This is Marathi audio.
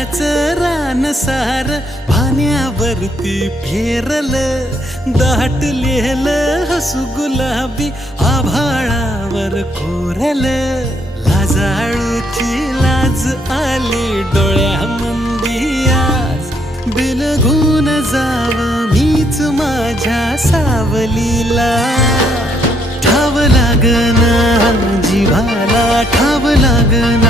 फुलाचं रान सार पाण्यावरती फेरलं, दाटलेलं हसू गुलाबी आभाळावर कोरलं. लाजाळूची लाज आली डोळ्यामंदी आज, बिलगून जाव मीच माझ्या सावलीला. ठाव लागना जिवाला, ठाव लागना